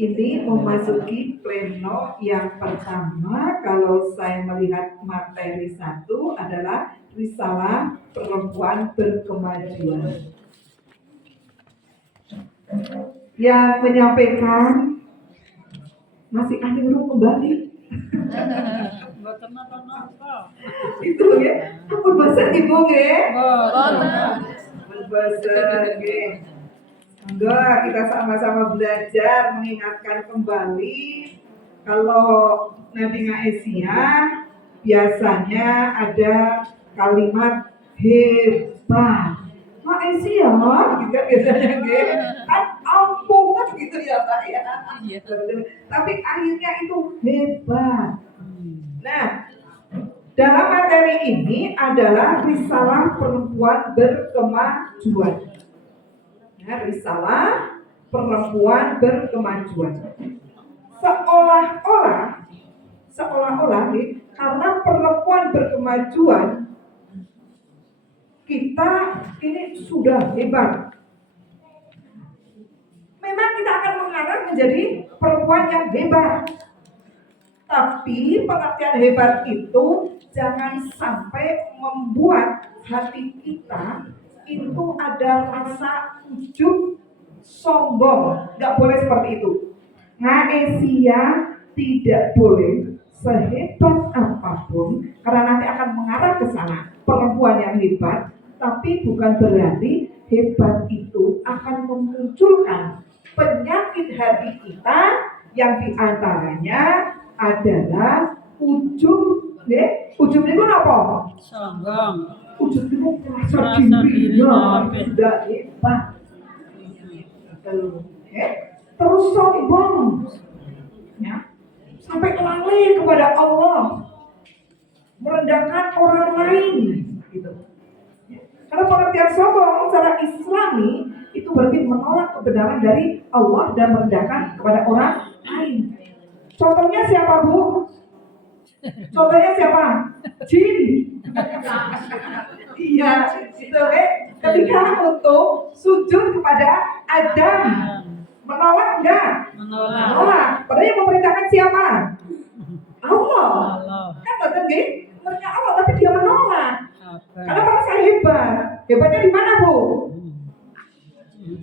Ini memasuki pleno yang pertama. Kalau saya melihat materi 1 adalah risalah perempuan berkemajuan. Yang menyampaikan masih ada kembali. Itu ya, aku bahasa ibu ya. Bahasa ya. Enggak, kita sama-sama belajar mengingatkan kembali kalau Nabi Aisyah biasanya ada kalimat hebat. Aisyah, gitu kan biasanya gitu. Kan ampun gitu ya Pak ya. Tapi akhirnya itu hebat. Nah, dalam materi ini adalah risalah perempuan berkemajuan. Risalah perempuan berkemajuan. Seolah-olah nih, karena perempuan berkemajuan kita ini sudah hebat. Memang kita akan mengarah menjadi perempuan yang hebat. Tapi pengertian hebat itu jangan sampai membuat hati kita itu ada rasa ujub, sombong. Gak boleh seperti itu. Aisyah tidak boleh sehebat apapun, karena nanti akan mengarah ke sana. Perempuan yang hebat, tapi bukan berarti hebat itu akan memunculkan penyakit hati kita yang diantaranya adalah ujub. Ujub itu apa? Sombong. Ujub itu merasa dirinya sudah hebat. Terus sombong, ya, sampai lalai kepada Allah, merendahkan orang lain, gitu. Karena pengertian sombong secara Islami itu berarti menolak kebenaran dari Allah dan merendahkan kepada orang lain. Contohnya siapa, Bu? Contohnya siapa? Jin. Iya, itu ketika untuk sujud kepada Adam, menolak enggak? Menolak. Padahal yang memerintahkan siapa? Allah. Kan betul nggih? Mereka Allah, tapi dia menolak. Karena merasa hebat. Hebatnya di mana, Bu?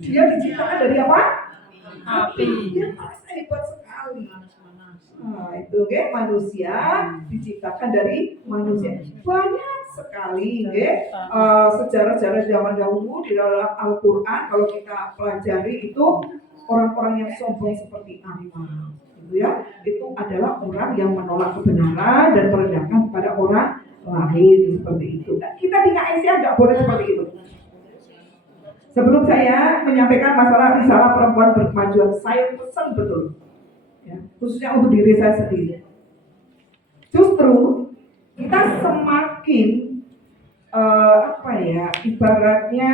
Dia diciptakan dari apa? Api. Dia merasa hebat sekali. Nah, itu manusia diciptakan dari manusia. Banyak sekali sejarah-sejarah zaman dahulu di dalam Al-Qur'an kalau kita pelajari itu orang-orang yang sombong seperti apa, gitu ya. Itu adalah orang yang menolak kebenaran dan merendahkan kepada orang lain seperti itu. Nah, kita di Aisyah nggak boleh seperti itu. Sebelum saya menyampaikan masalah risalah perempuan berkemajuan, saya pesan betul. Ya, khususnya untuk diri saya sendiri. Justru kita semakin ibaratnya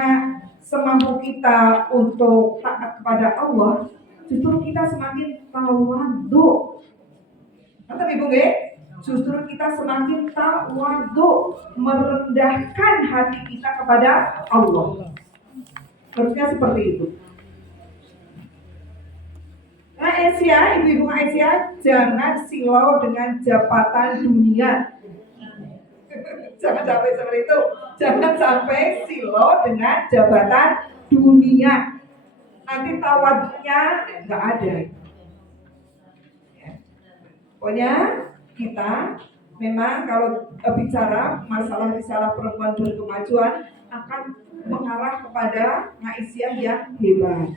semampu kita untuk taat kepada Allah, justru kita semakin tawadhu. Ngerti Ibu nggih? Justru kita semakin tawadhu, merendahkan hati kita kepada Allah. Harusnya seperti itu. Aisyah, ibu-ibu Aisyah, jangan silau dengan jabatan dunia. Jangan sampai seperti itu. Jangan sampai silau dengan jabatan dunia. Nanti tawadhunya nggak ada. Ya. Pokoknya kita memang kalau bicara masalah risalah perempuan berkemajuan akan mengarah kepada Aisyah yang hebat.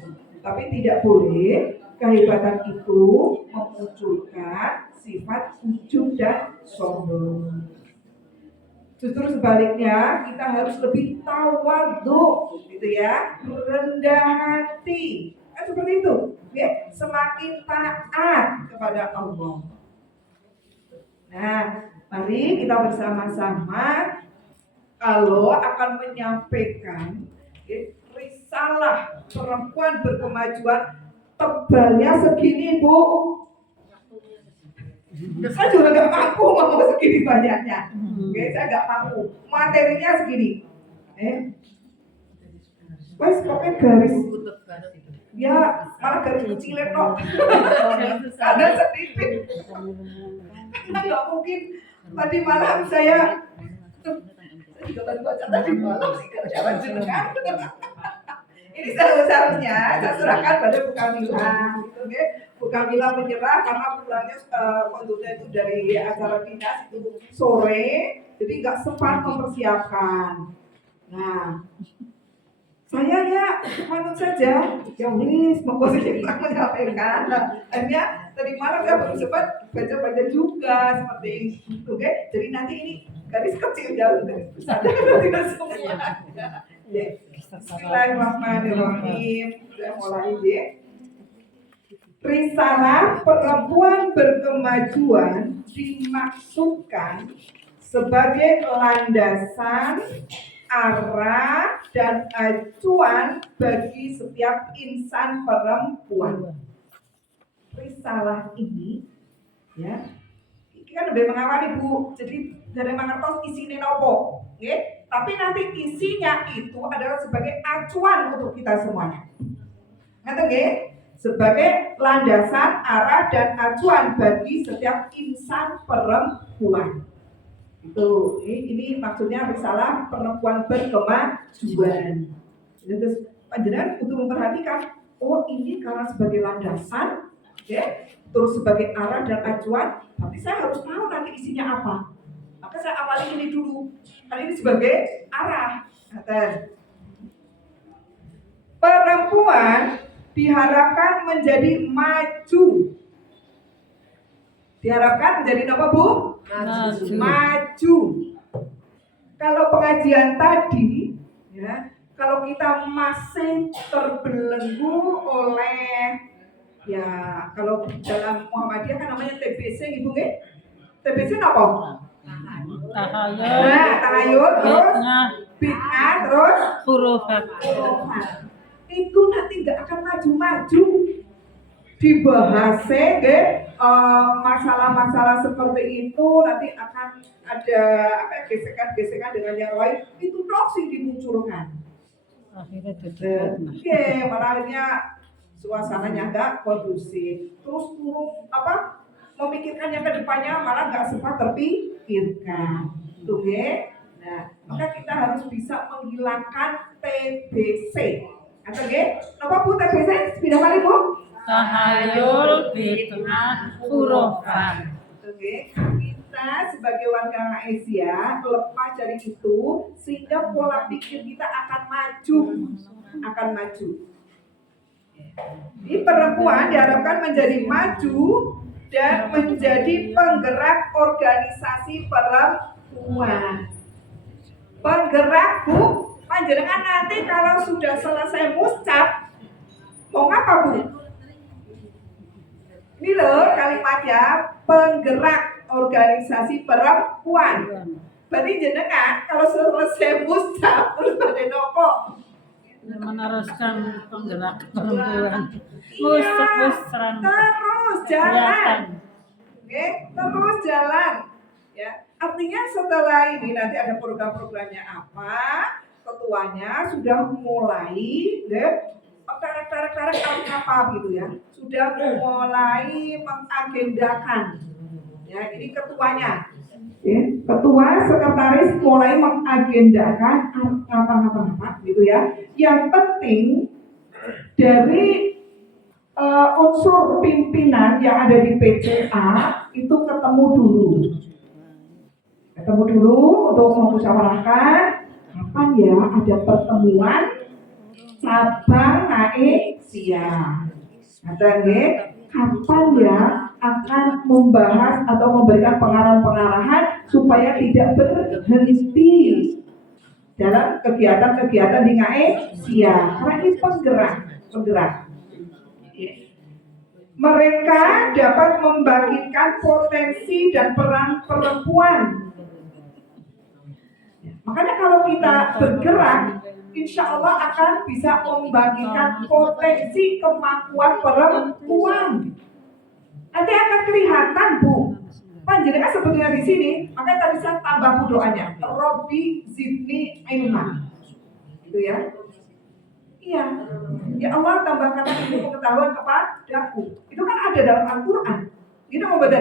Tapi tidak boleh kehebatan itu memunculkan sifat ujub dan sombong. Justru sebaliknya kita harus lebih tawadhu, gitu ya, rendah hati. Kan seperti itu, ya? Semakin taat kepada Allah. Nah, mari kita bersama-sama kalau akan menyampaikan risalah perempuan berkemajuan. Tebalnya segini, Bu. Saya juga nggak mampu ngomong segini banyaknya. Saya nggak mampu. Materinya segini. Wes pokoknya garis. Ya malah garis kecilin kok. Karena sedikit. Karena nggak mungkin tadi malam saya juga baca tadi malam sih kerjaan jenengan. Ini seharusnya saya serahkan pada Bu Kamila, gitu ya. Bu Kamila menyerah karena pulangnya kondunya itu dari acara dinas itu sore, jadi nggak sempat mempersiapkan. Nah, saya ya manut saja, ya wis mau posisi menyampaikan. Akhirnya tadi malam saya baru sempat baca-baca juga seperti itu, oke? Jadi nanti ini garis kecil jauh garis besar, tidak semuanya. Bismillahirrahmanirrahim. Saya mulai ya. Risalah perempuan berkemajuan dimaksudkan sebagai landasan, arah, dan acuan bagi setiap insan perempuan. Risalah ini, ya, ini kan lebih mengawali Bu. Jadi dari mangertos isinya nopo, ya. Tapi nanti isinya itu adalah sebagai acuan untuk kita semuanya. Ngerti nggih? Sebagai landasan, arah, dan acuan bagi setiap insan perempuan. Itu ini maksudnya risalah perempuan berkemajuan. Terus panjenengan untuk memperhatikan, oh ini karena sebagai landasan, ya, terus sebagai arah dan acuan, tapi saya harus tahu nanti isinya apa. Maka saya awali ini dulu. Kali ini sebagai arah. Perempuan diharapkan menjadi maju. Diharapkan menjadi apa Bu? Maju. Kalau pengajian tadi, ya, kalau kita masih terbelenggu oleh, ya, kalau dalam Muhammadiyah kan namanya TBC, Ibu nggih? TBC apa? Tahayul, terus bid'ah, terus khurafat. Itu nanti nggak akan maju-maju. Dibahas masalah-masalah seperti itu nanti akan ada gesekan-gesekan dengan yang lain. Itu toksik dimunculkan. Akhirnya suasananya nggak kondusif. Terus memikirkan yang kedepannya malah nggak sempat terpikirkan. Tuh ya. Nah, maka kita harus bisa menghilangkan TBC. Atau ya? Apa Bu TBC? Pindah kali Bu? Tahayul, bid'ah, khurafat. Oke, kita sebagai warga Asia lepas dari itu sehingga pola pikir kita akan maju. Jadi perempuan diharapkan menjadi maju dan menjadi penggerak organisasi perempuan. Penggerak Bu, panjenengan nanti kalau sudah selesai muscap mau ngapa Bu? Ini loh kalimatnya, penggerak organisasi perempuan. Berarti jenengan kalau selesai muscap terus pada nopo? Meneruskan penggerak perempuan. Terus jalan. Oke, terus jalan. Ya, artinya setelah ini nanti ada program-programnya apa? Ketuanya sudah mulai tarik apa gitu ya, sudah mulai mengagendakan. Ya, ini ketuanya. Ketua sekretaris mulai mengagendakan apa gitu ya. Yang penting dari unsur pimpinan yang ada di PCA itu ketemu dulu untuk memusyawarahkan kapan ya ada pertemuan cabang Asia. Kapan ya akan membahas atau memberikan pengarahan-pengarahan supaya tidak berhenti dalam kegiatan-kegiatan di Asia. Karena ini penggerak. Mereka dapat membangkitkan potensi dan peran perempuan. Makanya kalau kita bergerak, insya Allah akan bisa membangkitkan potensi kemampuan perempuan. Nanti akan kelihatan Bu. Panjenengan sebetulnya di sini, makanya tadi saya tambah doanya. Robbi zidni ilma. Gitu ya. Iya. Ya Allah tambahkanlah ilmu pengetahuan kepadaku. Itu kan ada dalam Al-Quran. Kita mau baca?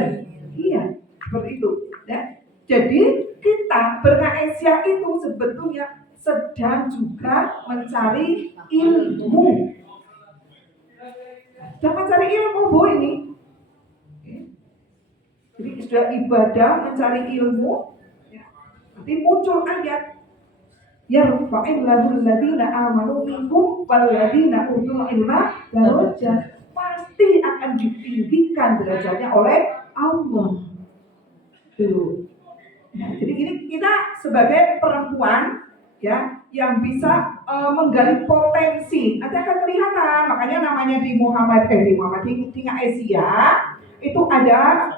Iya, seperti itu. Ya. Jadi kita beraisya itu sebetulnya sedang juga mencari ilmu. Sedang mencari ilmu bu ini. Jadi sudah ibadah mencari ilmu. Nanti muncul ayat yarfa'illahu alladhina amanu minkum walladhina utul ilma darajat. Pasti akan ditinggikan derajatnya oleh Allah. Tuh. Nah, jadi ini kita sebagai perempuan ya yang bisa menggali potensi nanti akan kelihatan. Makanya namanya di di Asia itu ada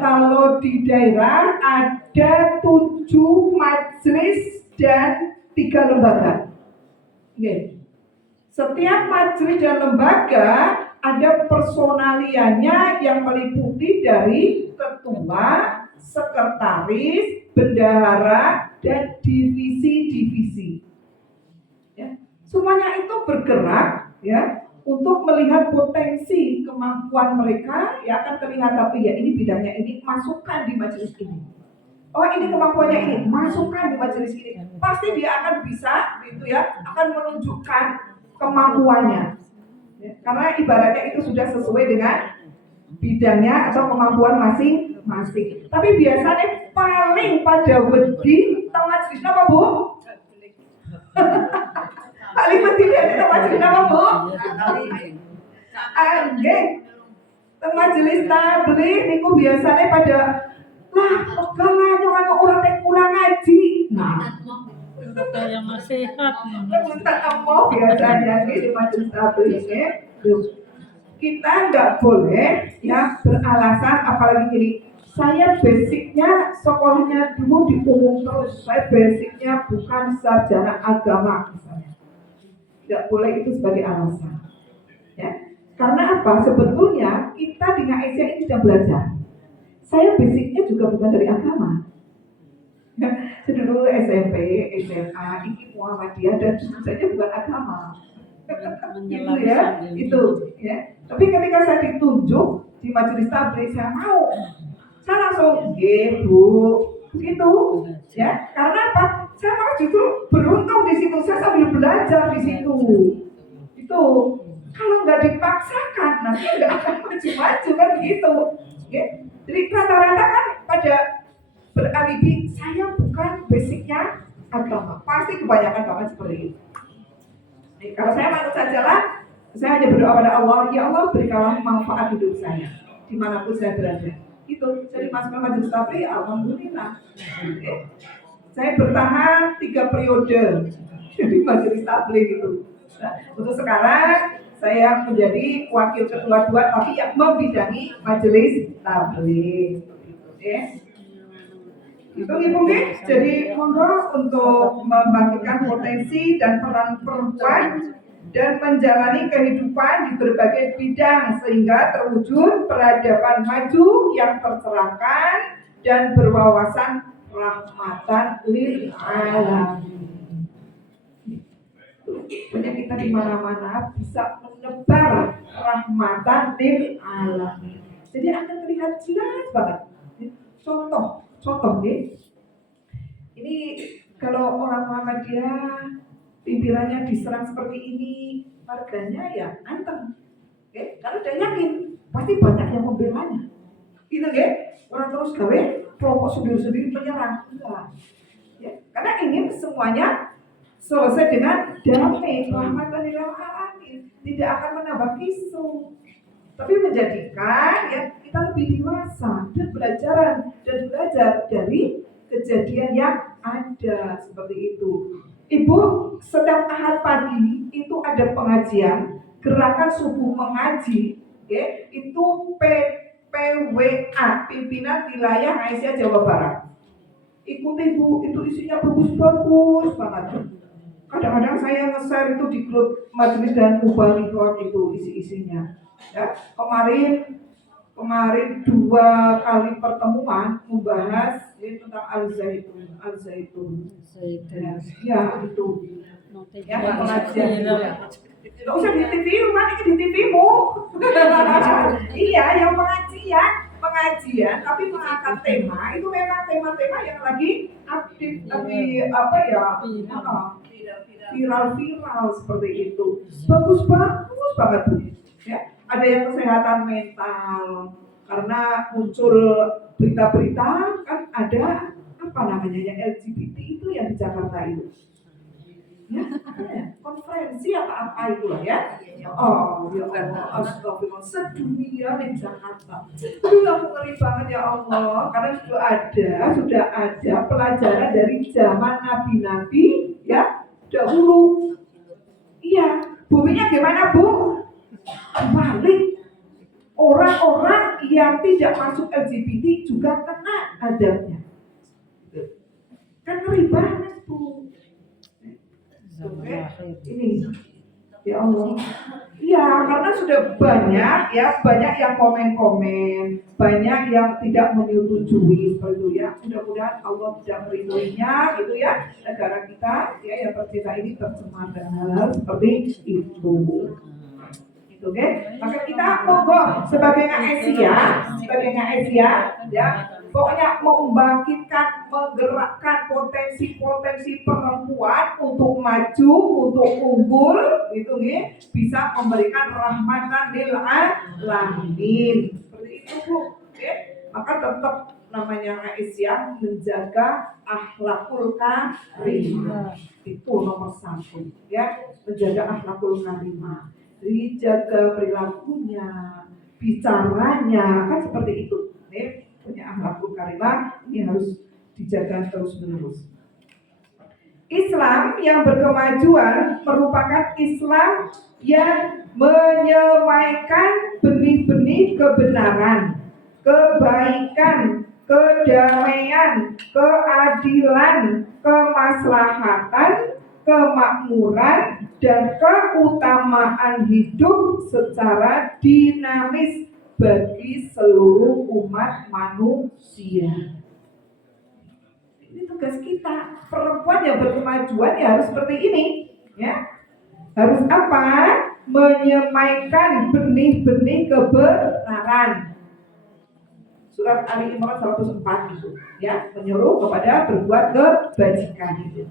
kalau di daerah ada 7 majelis dan 3 lembaga. Oke. Setiap majelis dan lembaga ada personaliannya yang meliputi dari ketua, sekretaris, bendahara, dan divisi-divisi. Ya. Semuanya itu bergerak ya untuk melihat potensi kemampuan mereka ya akan terlihat tapi ya ini bidangnya ini masukkan di majelis ini. Oh ini kemampuannya ini masukkan di majelis ini. Pasti dia akan bisa gitu ya akan menunjukkan kemampuannya. Ya, karena ibaratnya itu sudah sesuai dengan bidangnya atau kemampuan masing-masing. Tapi biasanya paling pada wedi tau majelis apa bu? Paling wedi di majelis apa bu? Anjing. Majelis tabligh niku biasanya pada lah pegangan jangan orang yang kurang ngaji. Nah, yang masih sehat. kita mau biasanya di majelis tabligh ini kita nggak boleh ya beralasan apalagi gini saya basicnya sekolahnya dulu di umum terus saya basicnya bukan sarjana agama misalnya tidak boleh itu sebagai alasan ya karena apa sebetulnya kita di Asia ini sedang belajar saya basicnya juga bukan dari agama saya dulu SMP, SMA, ini Muhammadiyah dan saja bukan agama itu ya, itu ya. Tapi ketika saya ditunjuk di majelis tabligh saya mau, saya langsung, bu, begitu, ya. Karena apa? Saya malah justru beruntung di situ, saya sambil belajar di situ. Itu kalau nggak dipaksakan nanti nggak akan maju-maju kan begitu. Ya. Jadi rata-rata kan pada beralibi saya bukan basicnya agama, pasti kebanyakan banget seperti itu. Kalau saya manut sajalah, saya hanya berdoa pada Allah, ya Allah berikanlah manfaat hidup saya dimanapun saya berada. Itu jadi masuk majelis tabligh, alhamdulillah. Saya bertahan 3 periode di majelis tabligh itu. Nah, untuk sekarang saya menjadi wakil ketua 2 tapi yang membidangi majelis tabligh. Itu ibu jadi monggo untuk membangkitkan potensi dan peran perempuan dan menjalani kehidupan di berbagai bidang sehingga terwujud peradaban maju yang tercerahkan dan berwawasan rahmatan lil alamin. Punya kita di mana-mana bisa menebar rahmatan lil alamin. Jadi akan terlihat jelas banget. Contoh nih, ini kalau orang Muhammadiyah pimpinannya diserang seperti ini, warganya ya anteng, karena dia yakin pasti banyak yang membelanya, gitu orang terus gawe kelompok sendiri-sendiri menyerang, enggak, ya, karena ingin semuanya selesai dengan damai, rahmatan lil alamin, tidak akan menambah kisruh. Tapi menjadikan ya kita lebih dewasa dan belajar dari kejadian yang ada seperti itu. Ibu setiap Ahad pagi itu ada pengajian gerakan subuh mengaji, ya, itu PWA pimpinan wilayah Asia Jawa Barat. Ikuti Bu, itu isinya bagus banget. Kadang-kadang saya nge-share itu di grup majelis dan mubalihot itu isi-isinya. Ya, kemarin 2 kali pertemuan membahas tentang al-zaitun. Ya, itu. Ya, pengajian juga. Nggak usah di TV, rumah ini di TV-mu. Iya, yang pengajian, tapi mengangkat tema itu memang tema-tema yang lagi aktif, lagi apa ya, viral seperti itu. Bagus banget Bu. Ya, ada yang kesehatan mental karena muncul berita-berita kan ada apa namanya yang LGBT itu yang di Jakarta itu. Ya, konferensi apa itu lah ya. Oh, ya Allah, astagfirullah, sedunia di Jakarta. Aduh, aku ngeri banget ya Allah, karena sudah ada pelajaran dari zaman nabi-nabi ya dahulu. Iya, buminya gimana Bu? Balik. Orang-orang yang tidak masuk LGBT juga kena adabnya. Kan ngeri banget Bu. Oke, ini ya Allah. Ya, karena sudah banyak yang komen-komen, banyak yang tidak menyetujui seperti itu ya. Mudah-mudahan Allah tidak meridhoinya gitu ya. Negara kita ya yang tercinta ini tercemar dengan hal seperti itu. Oke, maka kita monggo sebagai Asia ya, pokoknya membangkitkan, menggerakkan potensi-potensi perempuan untuk maju, untuk unggul, gitu nih, bisa memberikan rahmatan lil alamin. Seperti itu Bu. Oke, maka tetap namanya Asia menjaga akhlakul karimah. Itu nomor 1 ya, menjaga akhlakul karimah. Dijaga perilakunya, bicaranya, kan seperti itu. Punya akhlakul karimah ini harus dijaga terus-menerus. Islam yang berkemajuan merupakan Islam yang menyemaikan benih-benih kebenaran, kebaikan, kedamaian, keadilan, kemaslahatan, kemakmuran, dan keutamaan hidup secara dinamis bagi seluruh umat manusia. Ini tugas kita, perempuan yang berkemajuan ya harus seperti ini, ya. Harus apa? Menyemaikan benih-benih kebenaran. Surat Ali Imran 104 itu, ya, menyuruh kepada berbuat kebajikan itu.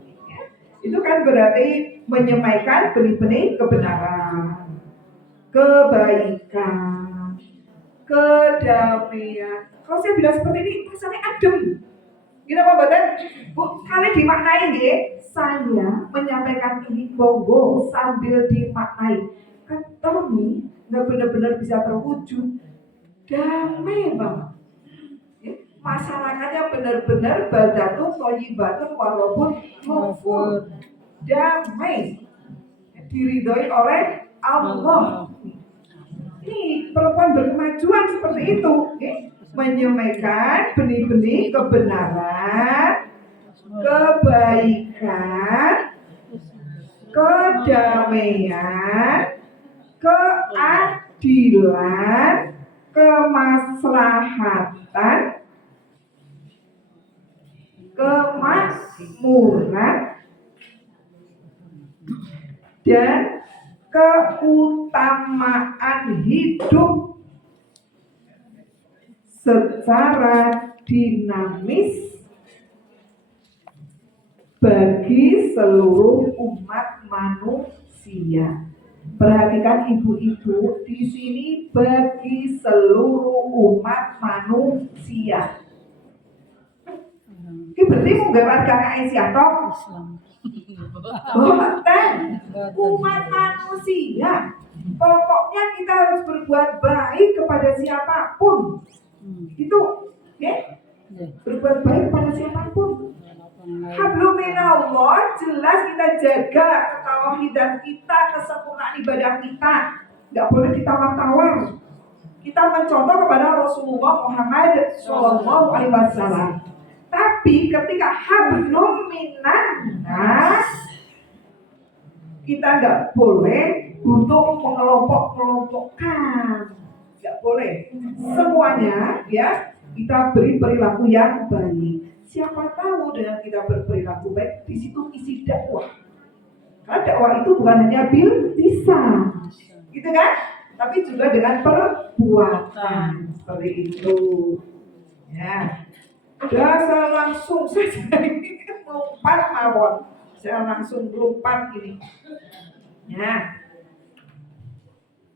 Itu kan berarti menyemaikan benih-benih kebenaran, kebaikan, kedamaian. Kalau saya bilang seperti ini, rasanya adem. Gila Pak Badan, Bu, kalian dimaknai nggih? Saya menyampaikan ini monggo sambil dimaknai. Kan nih nggak benar-benar bisa terwujud. Damai banget. Masyarakatnya benar-benar baldatun thayyibatun walaupun mufur, damai, diridhoi oleh Allah. Ini perempuan berkemajuan seperti itu, menyemaikan benih-benih kebenaran, kebaikan, kedamaian, keadilan, kemaslahatan, kemakmuran, dan keutamaan hidup secara dinamis bagi seluruh umat manusia. Perhatikan ibu-ibu, di sini bagi seluruh umat manusia. Ini berarti mau warga Aisyah toh? Bukan umat manusia. Pokoknya kita harus berbuat baik kepada siapapun. Itu, ya? Berbuat baik kepada siapapun. Hablum minallah, jelas kita jaga ketauhidan kita, kesempurnaan ibadah kita. Gak boleh ditawar-tawar. Kita mencontoh kepada Rasulullah Muhammad SAW. Tapi ketika hablum minannas, kita gak boleh untuk mengelompok-kelompokkan. Gak boleh. Semuanya ya kita beri perilaku yang baik. Siapa tahu dengan kita berperilaku baik, di situ isi dakwah. Karena dakwah itu bukan hanya lisan, gitu kan? Tapi juga dengan perbuatan seperti itu. Ya, udah saya langsung saja ini lompat mawon. Saya langsung lompat ini. Ya,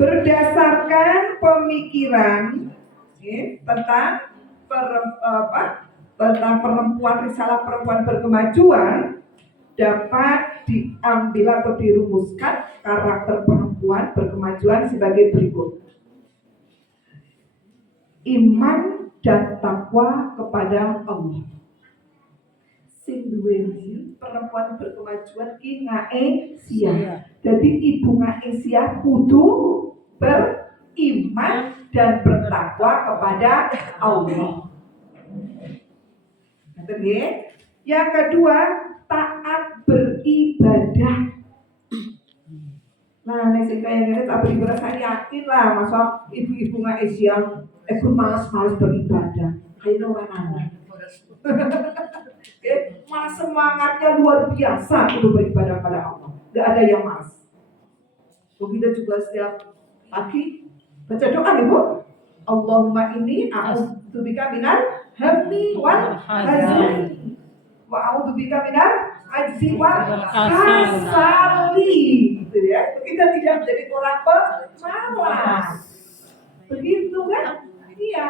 berdasarkan pemikiran tentang tentang perempuan, risalah perempuan berkemajuan, dapat diambil atau dirumuskan karakter perempuan berkemajuan sebagai berikut. Iman dan takwa kepada Allah. Sing duweni perempuan berkemajuan ki ngae sia. Jadi ibu ngae sia kudu beriman dan bertakwa kepada Allah. Yang kedua, taat beribadah. Nah, nek sing kaya ngene tak beribadah, saya yakin lah, masa ibu-ibu ngae sia malas beribadah. Ayo orang anak. Malah semangatnya luar biasa untuk beribadah pada Allah. Gak ada yang malas. Begitu juga setiap pagi baca doa ibu. Allahumma inni a'udzubika minal hammi wal hazani wa a'udzubika minal ajzi wal kasali. Gitu ya. Kita tidak menjadi orang pemalas. Begitu kan? Iya.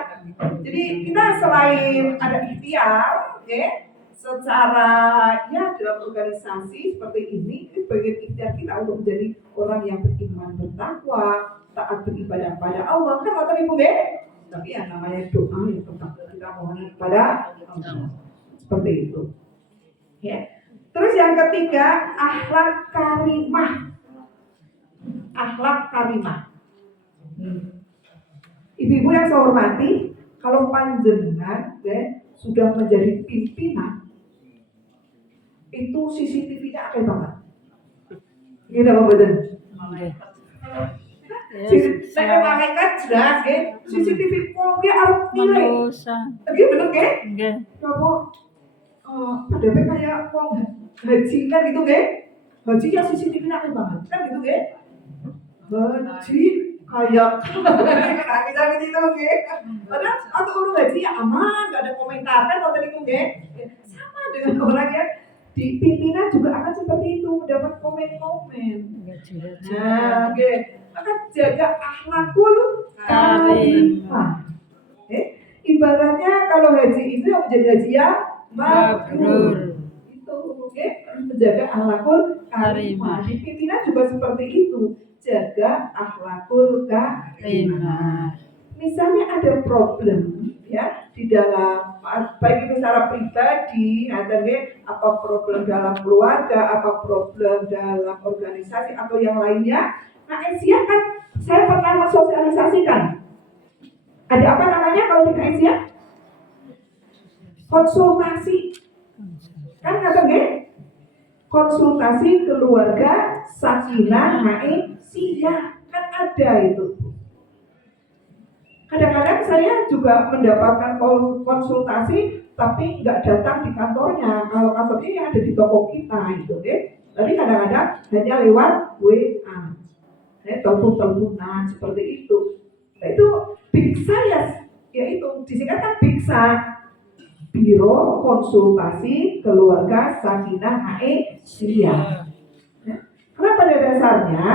Jadi kita selain ada ikhtiar, secara ya dalam organisasi seperti ini, bagian ikhtiar kita untuk menjadi orang yang beriman bertakwa, taat beribadah pada Allah. Kan kata ibu tapi yang namanya doa yang tetap kita mohon kepada Allah. Seperti itu. Ya. Terus yang ketiga, akhlak karimah. Akhlak karimah. Ibu-ibu yang saya hormati, kalau panjenengan sudah menjadi pimpinan, itu CCTV-nya akeh banget. Ini apa betul? Saya malaikat jelas, CCTV kok arep nilai. Tapi bener ke? Nggih. Coba ada kayak wong haji kan gitu haji ya CCTV-nya akeh banget. Kan gitu haji kayak kita gitu padahal atau urut gaji ya aman, gak ada komentar kan kalau tadi sama dengan orang yang di pimpinan juga akan seperti itu, mendapat komen-komen. Nah, akan jaga akhlakul karimah. Ibaratnya kalau haji itu yang menjadi haji yang mabrur. Itu menjaga akhlakul karimah. Di pimpinan juga seperti itu. Jaga akhlakul karimah. Misalnya ada problem ya di dalam baik itu secara pribadi, apa problem dalam keluarga, apa problem dalam organisasi atau yang lainnya. Nah, Asia kan saya pernah mensosialisasikan. Ada apa namanya kalau di Asia? Konsultasi. Kan kata konsultasi keluarga sakinah ma'isyah kan ada itu. Kadang-kadang saya juga mendapatkan konsultasi tapi nggak datang di kantornya. Kalau kantornya yang ada di toko kita itu Tapi kadang-kadang hanya lewat WA, telepon-teleponan seperti itu. Nah itu BIKSA yaitu disingkatkan BIKSA. Biro Konsultasi Keluarga Sakinah Ma'isyah. Karena pada dasarnya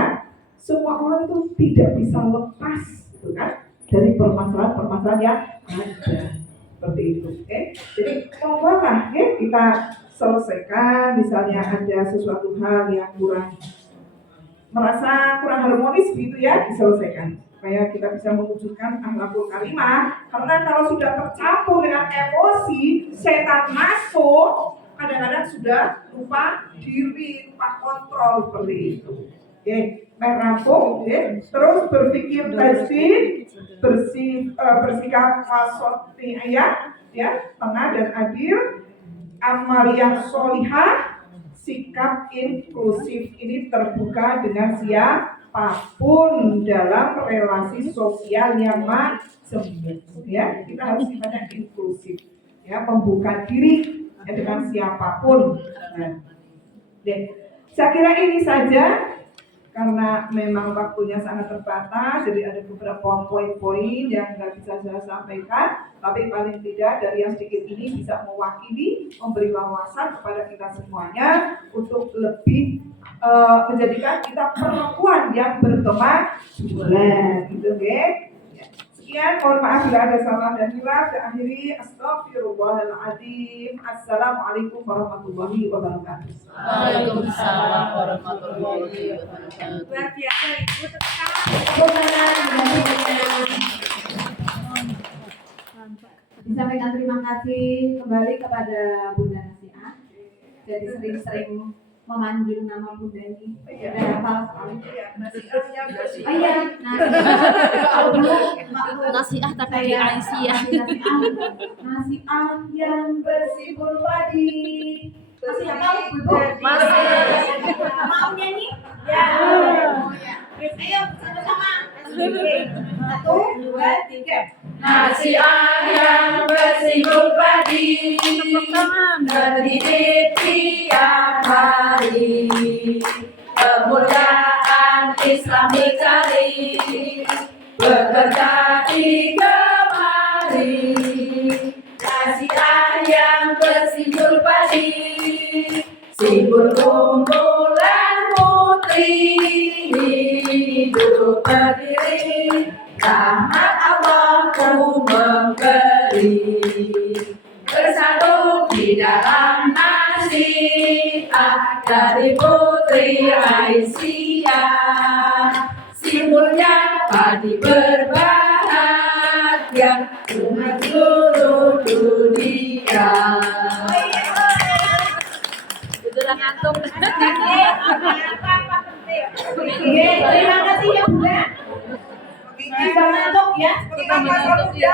semua orang itu tidak bisa lepas, gitu kan, dari permasalahan-permasalahan yang ada seperti itu. Jadi monggolah kita selesaikan. Misalnya ada sesuatu hal yang merasa kurang harmonis, gitu ya, diselesaikan supaya kita bisa mewujudkan akhlakul karimah. Karena kalau sudah tercampur dengan emosi, setan masuk, kadang-kadang sudah lupa diri, lupa kontrol seperti itu. Merampung, terus berpikir tasbih, bersikap wasati ayat, tengah dan adil, amaliyah sholihah, sikap inklusif ini terbuka dengan siapapun dalam relasi sosial yang macam, kita harus sifatnya inklusif, membuka diri dengan siapapun. Saya kira ini saja karena memang waktunya sangat terbatas, jadi ada beberapa poin-poin yang nggak bisa saya sampaikan, tapi paling tidak dari yang sedikit ini bisa mewakili, memberi wawasan kepada kita semuanya untuk lebih menjadikan kita perempuan yang berkemajuan, gitu, ya. Sekian, mohon maaf bila ada salah dan hilaf. Saya akhiri, astagfirullahaladzim. Assalamualaikum warahmatullahi wabarakatuh. Waalaikumsalam warahmatullahi wabarakatuh. Luar biasa Ibu, tekan. Disampaikan terima kasih kembali kepada Bunda Nasiah. Jadi sering-sering memanggil nama Bunda ini. Sudah hafal sekali. Oh iya, kalau dulu Nasiah tapi Aisyah. Nasiah yang bersibul padi. Masih hafal Ibu? Masih. Mau nyanyi? Ya. Ayo sama-sama. 1, 2, 3. Nasiah yang bersibuk padi, Tepuk tangan. terdidik tiap hari, kemuliaan Islam dicari, bekerja di kemari. Nasiah yang bersibuk padi, sibuk kumpulan putri, hidup berdiri, rahmat Allah ku memberi, bersatu di dalam nasihat dari Putri Aisyah. Simbolnya padi berbahagia, umat seluruh dunia. Betul ngantuk. Terima kasih ya Bunda. Bisa ngantuk ya. Ingat masa muda,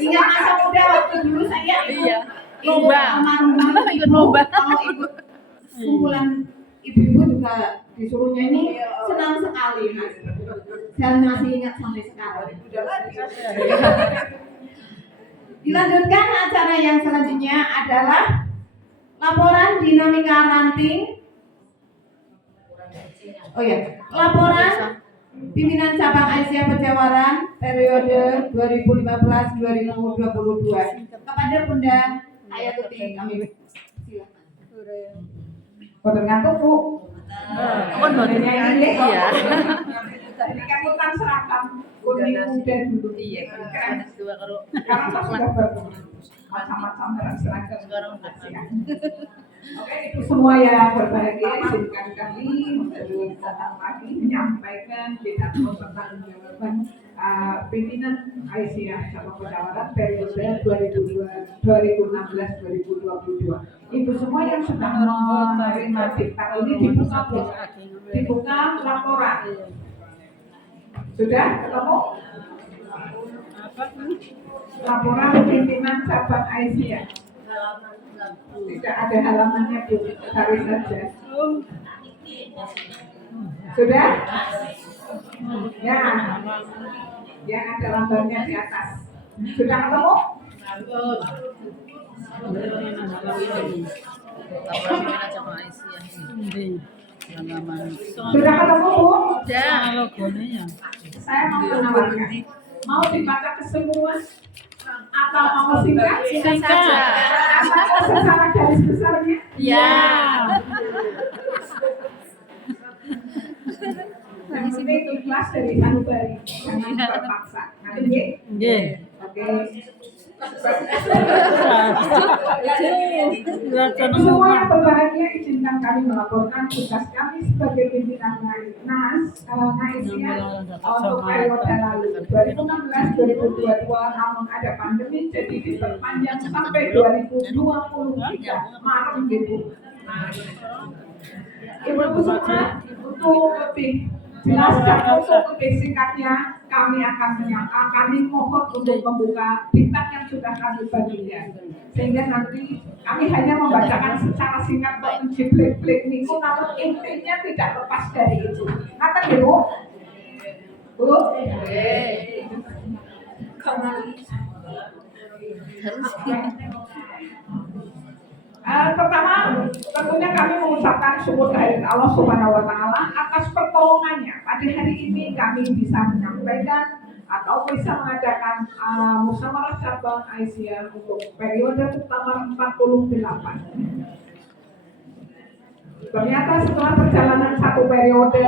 Ingat masa muda waktu dulu saya Iya. ikut teman-teman Ikut lomba. Kalau ikut kumpulan ibu-ibu juga disuruh nyanyi, senang sekali Mas. Dan masih ingat sampai sekarang. Dilanjutkan acara yang selanjutnya adalah laporan dinamika ranting. Oh ya, laporan pimpinan cabang Aisyah Pejawaran periode 2015-2022 kepada Bunda Hayatuti kami silakan. Boten ngantuk, Bu. Kon boten Nyanyi, iya. Ini kan hutan seragam kuning muda dulu. Iya, Keren. dua karo. Sekarang kan sudah bagus. Macam-macam merek seragam. Sekarang Oke, itu semua yang berbahagia, izinkan kami untuk datang lagi menyampaikan pidato pertanggungjawaban pimpinan Aisyah Cabang Pejawaran periode 2016-2022. Ibu semua yang sudah menerima diktat ini dibuka laporan. Sudah ketemu? Laporan pimpinan cabang Aisyah. Tidak ada halamannya, Bu, tarik saja. Sudah? Ya, yang ada lambarnya di atas. Sudah ketemu? Sudah ketemu, Bu? Sama logonya. Saya mau menawarkan. Mau dibaca ke semua? Atau mau singkat? Singkat saja. Apa secara garis besarnya? Ya. Yang penting ikhlas dari sanubari, jangan terpaksa. Nanti, Nggih. oke. Semua Semua yang berbahagia, izinkan kami melaporkan tugas kami sebagai pimpinan NAS Aisyah untuk periode lalu 2016-2022, namun ada pandemi jadi diperpanjang sampai 2023 Maret gitu. Ibu semua untuk lebih jelas dan untuk lebih singkatnya kami mohon untuk membuka diktat yang sudah kami bagikan, sehingga nanti kami hanya membacakan secara singkat untuk blek-blek niku, namun intinya tidak lepas dari itu. Kata Bu, Bu, Pertama, tentunya kami mengucapkan syukur kehadirat Allah Subhanahu wa Ta'ala atas pertolongannya. Pada hari ini kami bisa menyampaikan atau bisa mengadakan musyawarah cabang Aisyah untuk periode pertama 48. Ternyata setelah perjalanan satu periode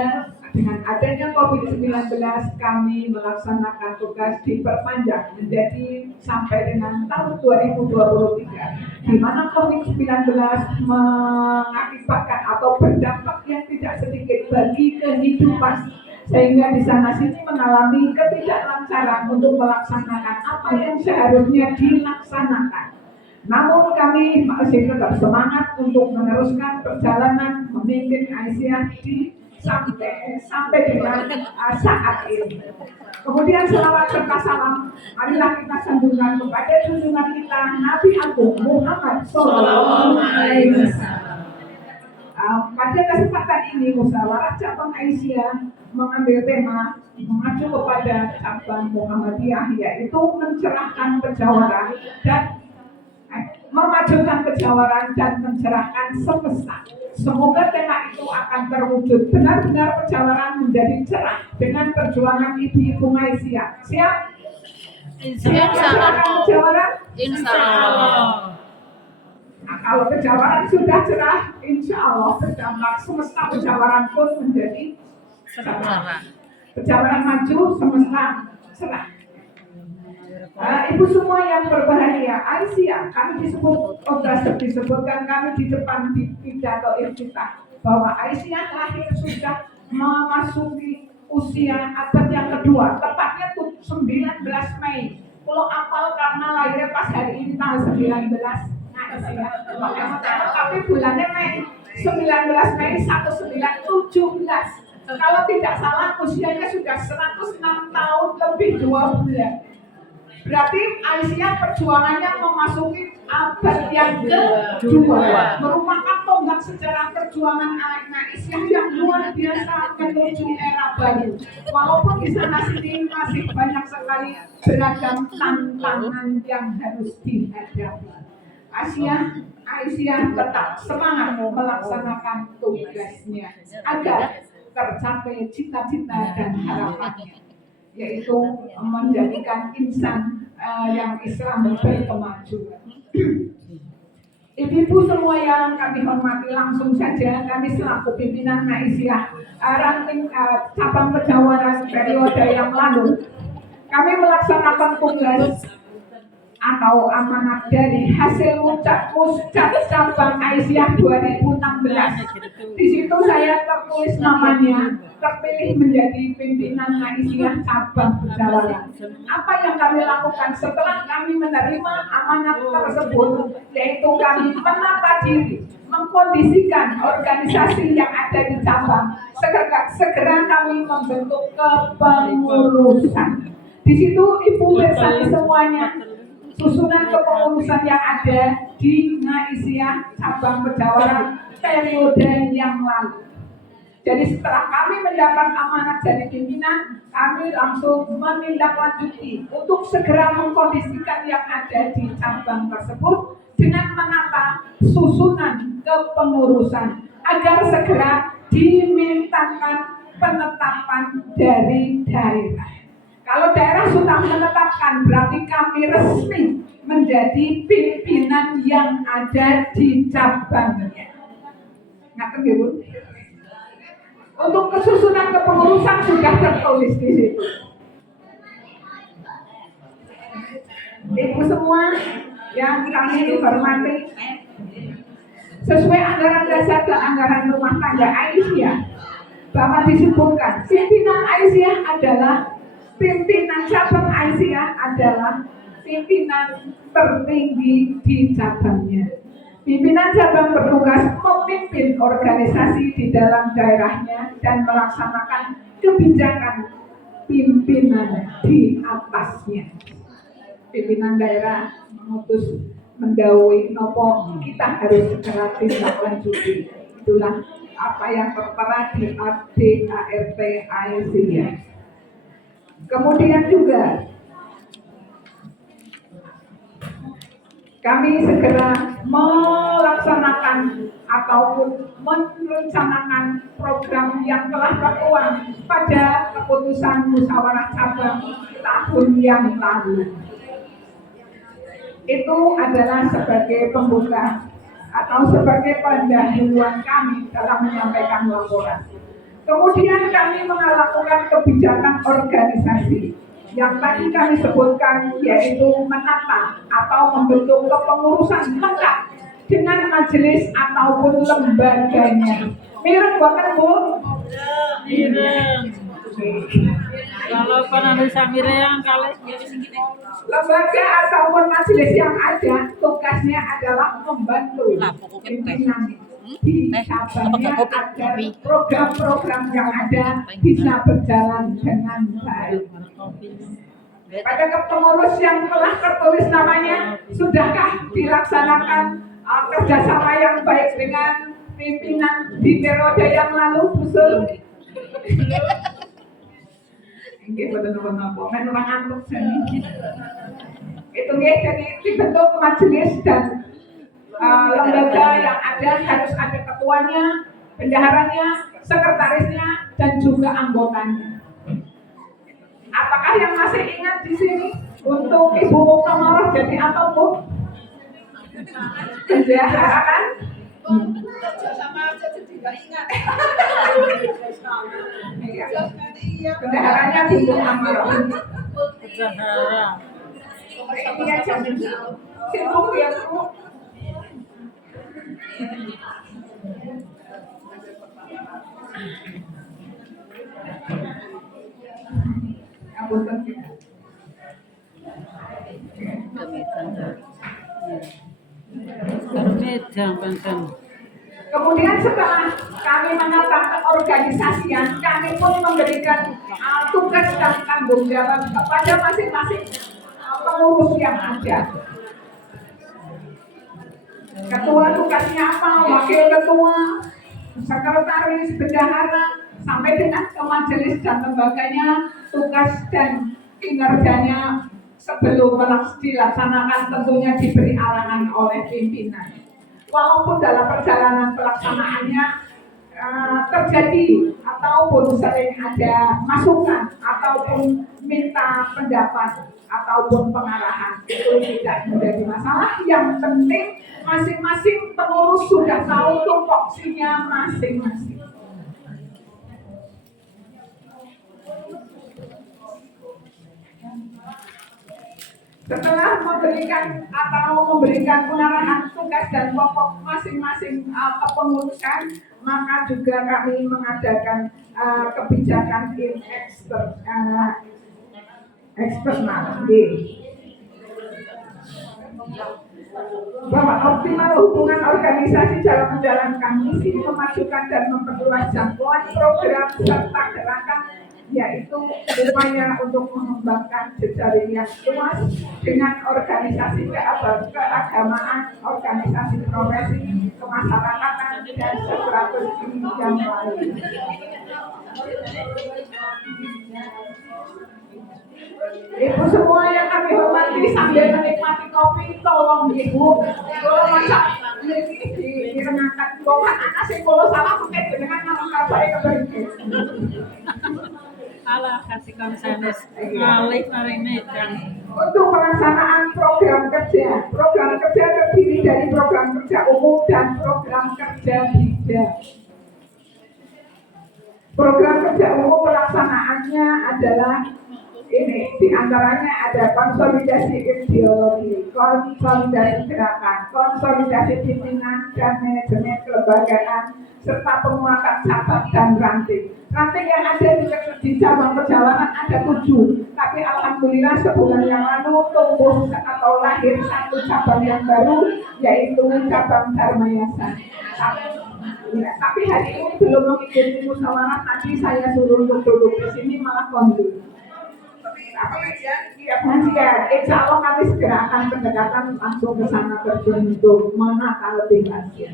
dengan adanya COVID-19 kami melaksanakan tugas diperpanjang menjadi sampai dengan tahun 2023, di mana COVID-19 mengakibatkan atau berdampak yang tidak sedikit bagi kehidupan, sehingga di sana sini mengalami ketidaklancaran untuk melaksanakan apa yang seharusnya dilaksanakan. Namun kami masih tetap semangat untuk meneruskan perjalanan memimpin Aisyah sampai dengan saat ini. Kemudian selawat serta salam marilah kita sambungkan kepada junjungan kita Nabi Agung Muhammad Sallallahu Alaihi Wasallam. Pada kesempatan ini musyawarah cabang Aisyah mengambil tema mengacu kepada cabang Muhammadiyah, yaitu mencerahkan pejawaran dan memajukan pejawaran dan mencerahkan semesta. Semoga tema itu akan terwujud, benar-benar pejawaran menjadi cerah dengan perjuangan ibu-ibu Aisyah. Siap? Siap mencerahkan pejawaran? Insya Allah. Nah, kalau pejawaran sudah cerah, insya Allah berdampak semesta pejawaran pun menjadi cerah. Pejawaran maju, semesta cerah. Ibu semua yang berbahagia, Aisyah, kami disebutkan kami di depan di pidato iftitah bahwa Aisyah lahir sudah memasuki usia abad yang kedua, tepatnya 19 Mei. Kalau apal karena lahirnya pas hari ini tanggal 19. Tapi bulannya Mei, 19 Mei 1917. Kalau tidak salah usianya sudah 106 tahun lebih 2 bulan. Berarti Aisyah perjuangannya memasuki abad yang kedua, merupakan tonggak sejarah perjuangan Aisyah yang luar biasa menuju era baru. Walaupun di sana sini masih banyak sekali beragam tantangan yang harus dihadapi. Aisyah tetap semangat melaksanakan tugasnya agar tercapai cita-cita dan harapannya, yaitu menjadikan insan yang Islam berkemajuan. Ibu-ibu semua yang kami hormati, langsung saja kami selaku pimpinan Aisyah ranting cabang pejawaran periode yang lalu, kami melaksanakan tugas atau amanat dari hasil muscap cabang Aisyah 2016. Di situ saya tertulis namanya, terpilih menjadi pimpinan Aisyah cabang pejawaran. Apa yang kami lakukan setelah kami menerima amanat tersebut, yaitu kami menata diri, mengkondisikan organisasi yang ada di cabang, segera kami membentuk kepengurusan. Di situ ibu bersama semuanya susunan kepengurusan yang ada di Aisyah cabang pejawaran periode yang lalu. Jadi setelah kami mendapat amanat dari pimpinan, kami langsung menindaklanjuti untuk segera mengkondisikan yang ada di cabang tersebut dengan menata susunan kepengurusan agar segera dimintakan penetapan dari daerah. Kalau daerah sudah menetapkan, berarti kami resmi menjadi pimpinan yang ada di cabangnya. Ngerti ya, Bu? Untuk kesusunan kepengurusan sudah tertulis di situ. Ibu semua yang kami hormati, sesuai anggaran dasar dan anggaran rumah tangga Aisyah, bahwa disebutkan pimpinan Aisyah adalah pimpinan cabang Aisyah adalah pimpinan tertinggi di cabangnya. Pimpinan cabang bertugas memimpin organisasi di dalam daerahnya dan melaksanakan kebijakan pimpinan di atasnya. Pimpinan daerah mengutus mendawai nopo kita harus segera tindak lanjuti. Itulah apa yang tertera di ADART Aisyah. Kemudian juga kami segera melaksanakan ataupun merencanakan program yang telah tertuang pada keputusan musyawarah cabang tahun yang lalu. Itu adalah sebagai pembuka atau sebagai pendahuluan kami dalam menyampaikan laporan. Kemudian kami melakukan kebijakan organisasi yang tadi kami sebutkan, yaitu menata atau membentuk kepengurusan lengkap dengan majelis ataupun lembaganya. Mirip bukan Bu? Mireng. Kalau penandasan mireng kali Lembaga ataupun majelis yang ada tugasnya adalah membantu pimpinan di cabangnya agar program-program yang ada bisa berjalan dengan baik. Pada pengurus yang telah tertulis namanya, sudahkah dilaksanakan kerjasama yang baik dengan pimpinan di periode yang lalu, Busul? Ini betul-betul apa? Menurut antuk seni. Itu ya, jadi dibentuk majelis dan lembaga yang ada harus ada ketuanya, bendaharanya, sekretarisnya, dan juga anggotanya. Apakah yang masih ingat di sini untuk Ibu Muktamoroh jadi apa, Bu? Bendahara kan? Bendaharanya Bu Muktamoroh. Zahara. Ini aja sibuk ya, Bu. Medang Banten. Kemudian setelah kami menata keorganisasian, kami pun memberikan tugas dan tanggung jawab kepada masing-masing pengurus yang ada. Ketua tugasnya apa, wakil ketua, sekretaris, bendahara, sampai dengan ke majelis dan lembaganya, tugas dan kinerjanya sebelum dilaksanakan tentunya diberi arahan oleh pimpinan. Walaupun dalam perjalanan pelaksanaannya terjadi ataupun sering ada masukan ataupun minta pendapat ataupun pengarahan, itu tidak menjadi masalah. Yang penting masing-masing pengurus sudah tahu tupoksinya masing-masing. Setelah memberikan pengarahan tugas dan pokok masing-masing kepengurusan, maka juga kami mengadakan kebijakan eksternal. Bahwa optimal hubungan organisasi dalam menjalankan misi, memajukan dan memperluas jangkauan program serta gerakan, yaitu upaya untuk mengembangkan jejaring yang luas dengan organisasi keagamaan, organisasi profesi, kemasyarakatan, dan strategi yang lain. Ibu semua yang kami hormati, sambil menikmati kopi, tolong Ibu, kalau masak ini direnangkan, bahwa anak sih kalau salah mungkin dengan nama kabar keberhenti. Allah kasih konsenes ngalih mari medang. Untuk pelaksanaan program kerja terdiri dari program kerja umum dan program kerja bidang. Program kerja umum pelaksanaannya adalah ini, diantaranya ada konsolidasi ideologi, konsolidasi gerakan, konsolidasi pimpinan dan manajemen kelembagaan, serta penguatan cabang dan ranting. Ranting yang ada di cabang perjalanan ada 7, tapi alhamdulillah sebulan yang lalu tumbuh atau lahir satu cabang yang baru, yaitu cabang Dharma Yasan. Tapi hari ini belum mengikuti musyawarah, tadi saya suruh untuk duduk di sini malah kondur. Insya Allah kami segera akan pendekatan langsung ke sana terjun untuk menata lebih lanjut.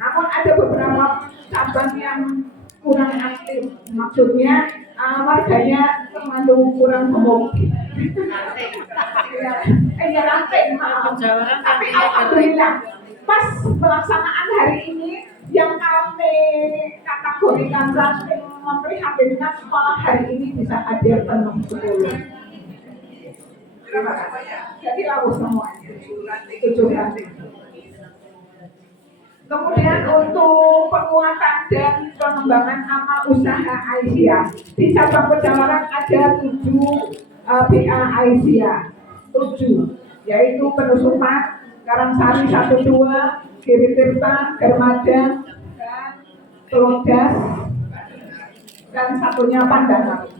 Namun ada beberapa cabang yang kurang aktif, maksudnya warganya terlalu kurang gemuk. Ranting, maaf. Pejawaran Tapi artinya alhamdulillah pas pelaksanaan hari ini yang kami kategorikan ranking memprihatinkan sekolah hari ini bisa hadir penuh 10. Terima kasih. Jadi lalu semuanya 7 ranting. Kemudian untuk penguatan dan pengembangan amal usaha Aisyah di cabang Pejawaran ada 7 BA Aisyah 7, yaitu Penusukan, Karangsari 12, Giri Tirta, Dermadan, dan Pelodas, dan satunya Pandangan.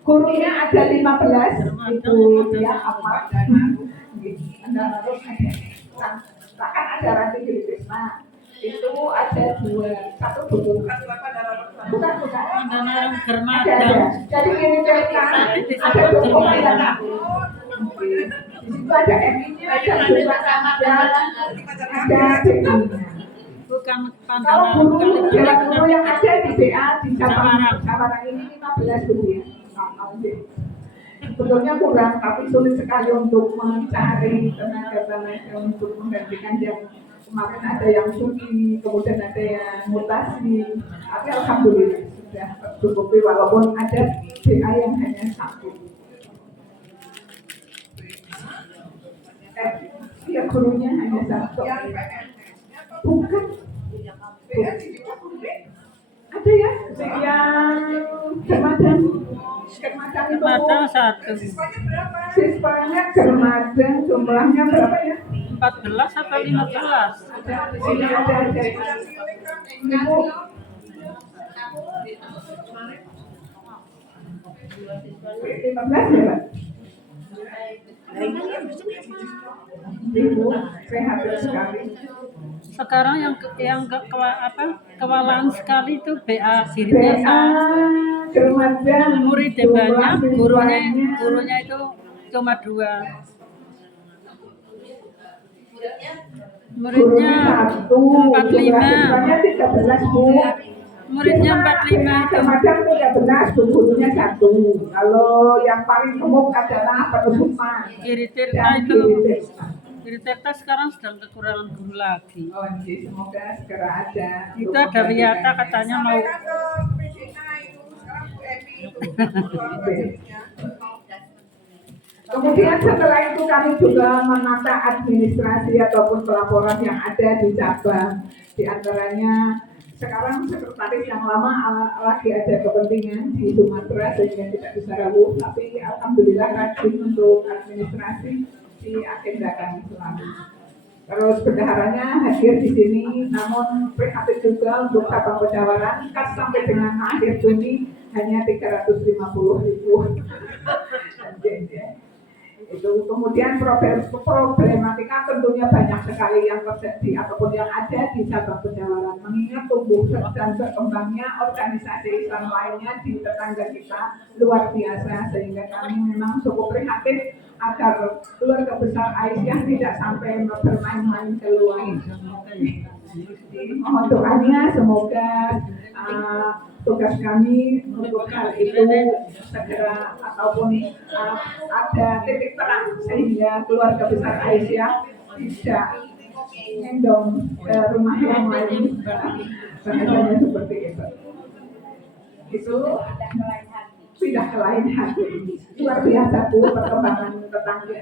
Gurunya ada 15, itu dia apa? Anda harus ada. Bahkan ada Ranti Giri Tirta, itu ada 2, satu buku. Bukan. Pandangan Ada. Dermadan. Jadi Giri Tirta ada dokumen. Di situ ada MI-nya, ada juga ada BA-nya. Bukan Kalau pandangan guru kali jarak ini guru yang ada di BA di Samarang. Samarang ini 15 guru ya. Sebetulnya kurang, tapi sulit sekali untuk mencari tenaga untuk menggantikan yang kemarin ada yang cuti, kemudian ada yang mutasi. Tapi alhamdulillah sudah tercukupi walaupun ada BA yang hanya 1. Ya gurunya hanya 1. Bukan. Ada ya yang Dermadan itu Dermadan 1. siswanya Dermadan jumlahnya berapa ya? 14 atau 15? Ada di sini ada Ibu. 15 ya Pak? Ibu prihatin sekali. Sekarang yang kewalahan sekali itu BA Giri BA Tirta. Dermadan Muridnya banyak, gurunya itu cuma 2. Muridnya 45. siswanya 13 Bu. Muridnya 45 itu. Dermadan 13, gurunya 1. Kalau yang paling gemuk adalah Penusukan. Giri Tirta Dan itu. Giri Tirta. Giri Tirta sekarang sedang kekurangan guru lagi. Oh, iya, semoga segera ada. Itu ada Wiyata katanya mau Kemudian setelah itu kami juga menata administrasi ataupun pelaporan yang ada di cabang. Di antaranya sekarang sekretaris yang lama lagi ada kepentingan di Sumatera sehingga tidak bisa rawuh, tapi alhamdulillah rajin untuk administrasi diagendakan selalu. Terus bendaharanya hadir di sini, namun prihatin juga untuk cabang Pejawaran kas sampai dengan akhir Juni hanya 350.000. Itu kemudian problematika tentunya banyak sekali yang terjadi ataupun yang ada di cabang Pejawaran, mengingat tumbuh dan berkembangnya organisasi Islam lainnya di tetangga kita luar biasa, sehingga kami memang cukup prihatin agar keluarga besar Aisyah tidak sampai bermain-main keluar. Mohon doanya semoga tugas kami untuk hal itu segera ataupun ada titik terang sehingga keluarga besar Aisyah tidak mendong rumah yang lain, bahasanya seperti itu. Itu sudah ke lain hati. Luar biasa Bu perkembangan tetangga.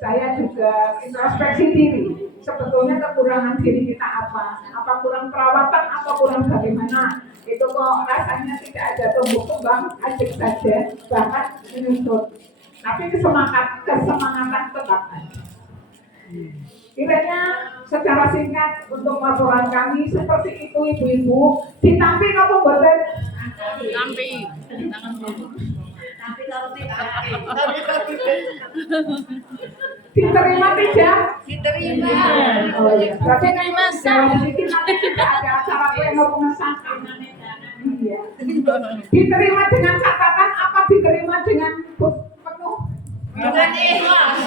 Saya juga introspeksi diri. Sebetulnya kekurangan diri kita apa? Apa kurang perawatan atau kurang bagaimana? Itu kok rasanya tidak ada tumbuh kembang, asik saja, bahkan menyusut. Tapi kesemangatan tetap ada. Kiranya secara singkat untuk laporan kami seperti itu ibu-ibu. Ditampi apa buatan? Tampi. Diterima tidak? Diterima. Oh iya. Berarti terima sedikit nanti tidak ada acara pleno pengesahan. Iya. Diterima dengan catatan apa diterima dengan penuh? Dengan ikhlas.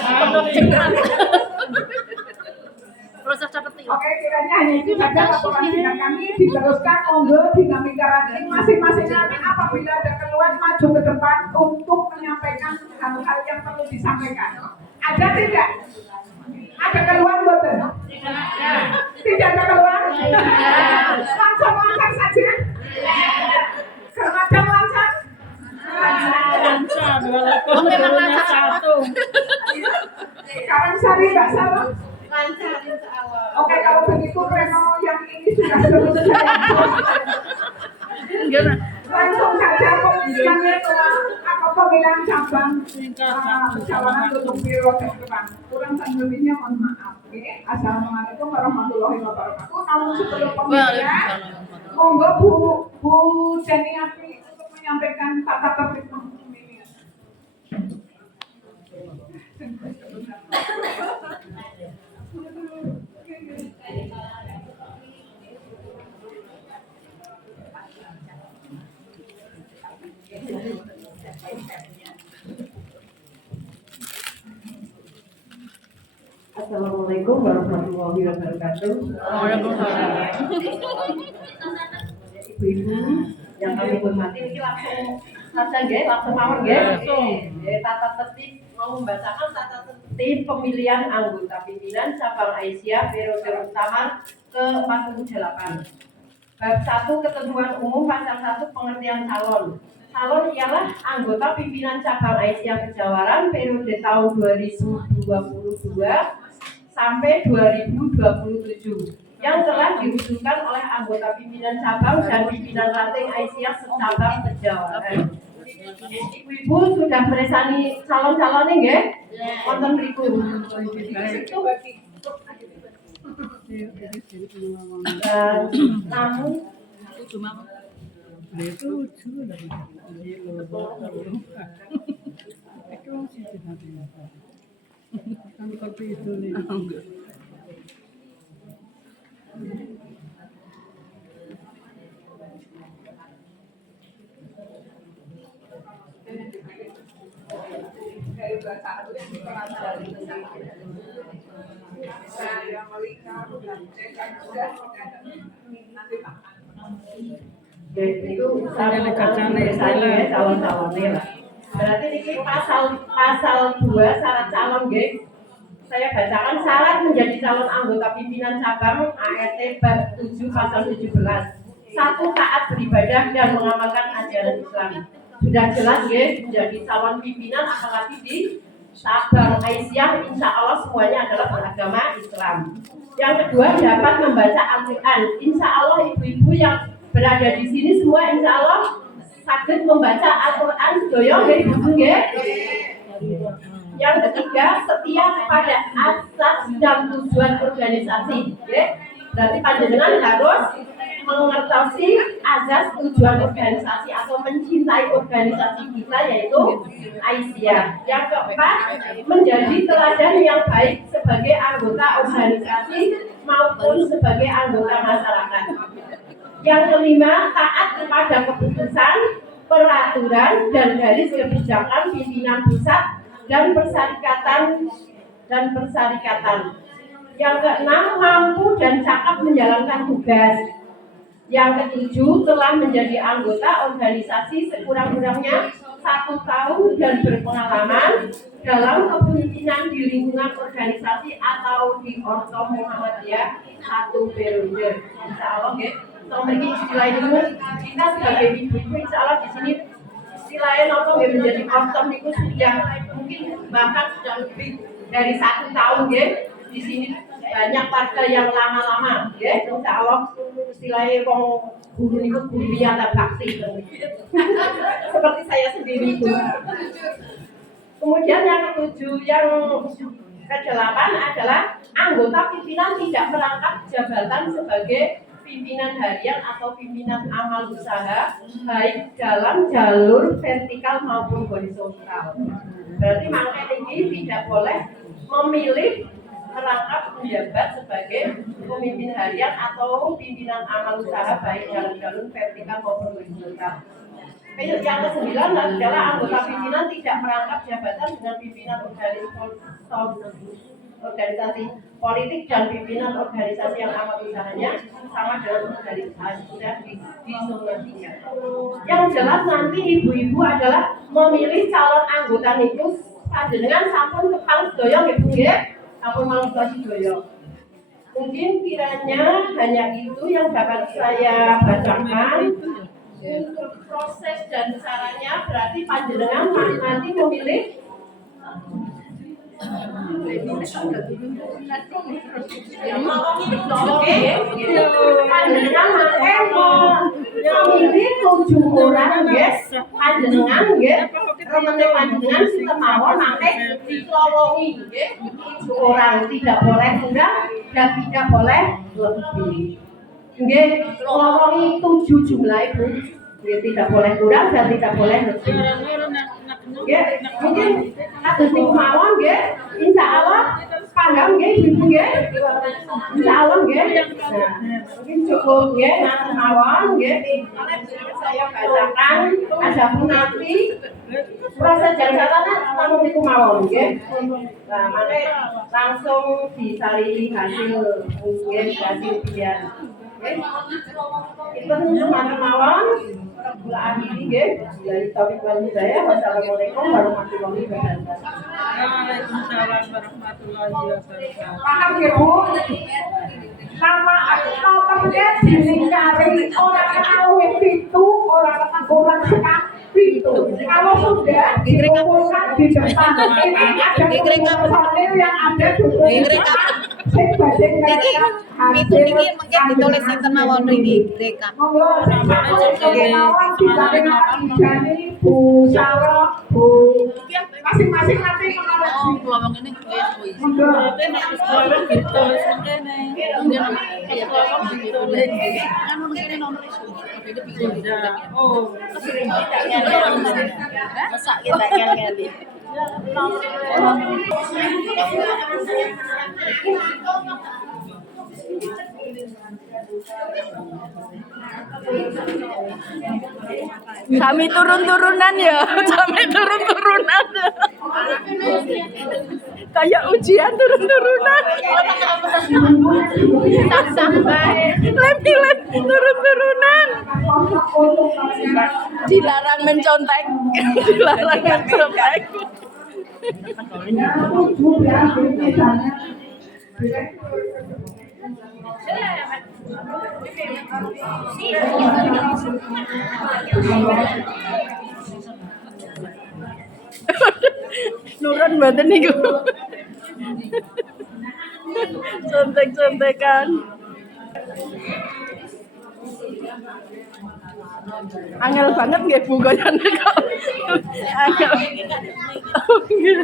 Proses seperti itu. Oke, kiranya hanya itu saja laporan singkat kami. Diteruskan monggo dinamika ranting masing-masing nanti apabila ada keluhan maju ke depan untuk menyampaikan hal-hal yang perlu disampaikan. Ada tidak? Ada keluhan boten? Tidak ada keluhan? Lancar saja? Kerajaan lancar? Lancar, walaupun gurunya satu. Kawan Sari nggak salah? Lancar insya Allah. Oke, kalau begitu Reno yang ini sudah selesai. Langsung saja pemilihan cabang pencalonan untuk biro ke depan. Kurang lebihnya mohon maaf. Assalamualaikum warahmatullahi wabarakatuh. Namun sebelum pemilihan, monggo Bu Jenny Ati untuk menyampaikan tata tertib pemilihan. Assalamualaikum warahmatullahi wabarakatuh. Ibu-ibu yang kami hormati, ini langsung saja nggih, langsung mawon nggih. Tata tertib mau membacakan tata tertib pemilihan anggota pimpinan cabang Aisyah periode utama ke-48. Bab 1 ketentuan umum pasal 1 pengertian calon. Calon ialah anggota pimpinan cabang Aisyah Pejawaran periode tahun 2022 sampai 2027 yang telah diusulkan oleh anggota pimpinan cabang dan pimpinan ranting Aisyah secabang Pejawaran. Ibu-ibu sudah meresani calon-calonnya nggih? Wonten mriku. Namun Saya melihat dan cek sudah nanti Pak. itu calon-calonnya lah. Berarti ini pasal 2 syarat calon nggih. Saya bacakan syarat menjadi calon anggota pimpinan cabang ART bab 7 pasal 17. 1. Taat beribadah dan mengamalkan ajaran Islam. Sudah jelas nggih, menjadi calon pimpinan apalagi di cabang Aisyah insya Allah semuanya adalah beragama Islam. Yang kedua, dapat membaca Al-Quran. Insya Allah ibu-ibu yang berada di sini semua insya Allah sakit membaca Al-Quran sedoyo nggih ibu nggih. Yang ketiga, setia kepada asas dan tujuan organisasi nggih. Berarti panjenengan harus mengerti azas tujuan organisasi atau mencintai organisasi kita yaitu Aisyah. Yang keempat, menjadi teladan yang baik sebagai anggota organisasi maupun sebagai anggota masyarakat. Yang kelima, taat kepada keputusan, peraturan dan garis kebijakan pimpinan pusat dan persyarikatan. Yang keenam, mampu dan cakap menjalankan tugas. Yang ketujuh, telah menjadi anggota organisasi sekurang-kurangnya 1 tahun dan berpengalaman dalam kepemimpinan di lingkungan organisasi atau di Ortom Muhammadiyah 1 periode. Insya Allah, memiliki istilah itu kita sebagai ibu-ibu insya Allah di sini istilahnya nopo menjadi Ortom itu sudah mungkin bahkan sudah lebih dari 1 tahun di sini. Banyak warga yang lama-lama, insya Allah istilahnya guru itu kuliah dan bakti seperti saya sendiri. Kemudian yang ketujuh, yang kedelapan adalah anggota pimpinan tidak merangkap jabatan sebagai pimpinan harian atau pimpinan amal usaha baik dalam jalur vertikal maupun horizontal. Berarti makanya ini tidak boleh memilih merangkap menjabat sebagai pemimpin harian atau pimpinan amal usaha baik dalam jalur vertikal maupun horizontal. Yang ke-9 adalah anggota pimpinan tidak merangkap jabatan dengan pimpinan organisasi politik dan pimpinan organisasi yang amal usahanya sama dengan organisasi sudah disomasinya. Yang jelas nanti ibu-ibu adalah memilih calon anggota itu panjenengan sampun kepang sedoyo nggih Bu nggih. Apa Mangkusidoyo. Mungkin kiranya hanya itu yang dapat saya bacakan. Untuk proses dan caranya berarti panjenengan nanti memilih panjenengan memilih 7 orang guys. Panjenengan nggih remene panjenengan sinten mawon mangke dislowongi nggih 7 orang, tidak boleh kurang dan tidak boleh lebih. Nggih, lowongi 7 jumlah Ibu. Nggih, tidak boleh kurang dan tidak boleh lebih. Nggih, mungkin kados niku mawon nggih. Insyaallah paham nggih Ibu nggih. Insyaallah nggih. Nah, mungkin cukup nggih ngaten mawon nggih. Saya bacakan adapun nanti proses dan caranya namun niku mawon nggih. Nah, mangke langsung disalini hasil nggih hasil pilihan. Itu teman mawon gula akhiri nggih. Dari topik saya wassalamualaikum warahmatullahi wabarakatuh. Waalaikumsalam warahmatullahi wabarakatuh. Paham ya Bu? Nomornya dilingkari orang awet itu orang sekak itu. Kalau sudah dikumpulkan di depan, ini ada personil yang ada di depan. Itu niki mungkin ditulis sinten mawon niki rekap. Monggo mawon disampaikan Ijani, Bu Sarah, Bu masing-masing nanti mengoreksi. Ngomong ini Monggo. Ditulis mengkene. kan mungkin nomor itu. Oh, Masa kita kali. Kami turun-turunan ya, kami turun-turunan. Kayak ujian turun-turunan. Lem turun-turunan. Dilarang mencontek. Dilarang mencontek. Nurun mboten niku. Contek-contekan. Angel banget nggih Bu koyone kok. Angel. Oh, nggih.